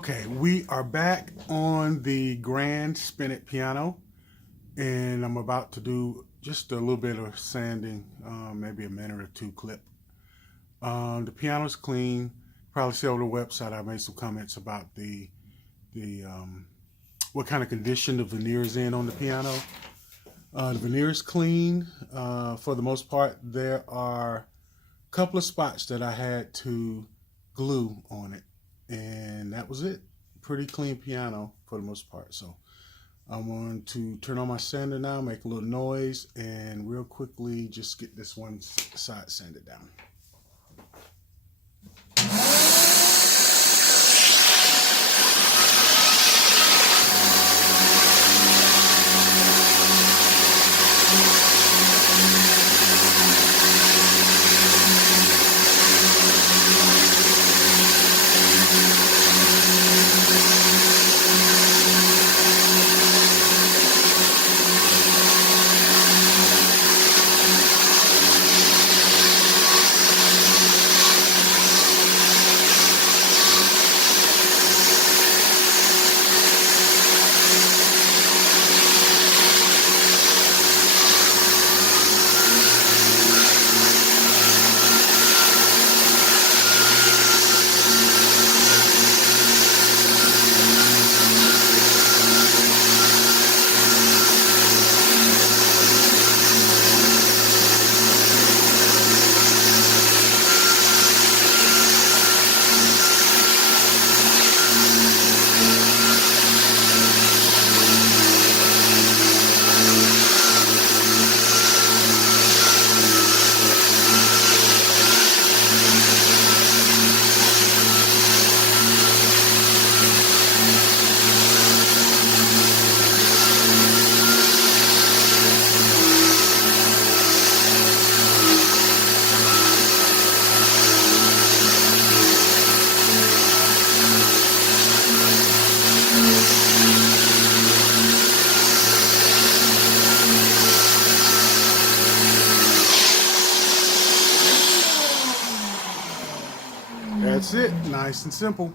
Okay, we are back on the grand Spinet piano, and I'm about to do just a little bit of sanding, maybe a minute or two clip. The piano's clean. Probably see over the website I made some comments about the what kind of condition the veneer is in on the piano. The veneer is clean for the most part. There are a couple of spots that I had to glue on it, and that was it. Pretty clean piano for the most part. So I'm going to turn on my sander now, make a little noise, and real quickly just get this one side sanded down. That's it, nice and simple.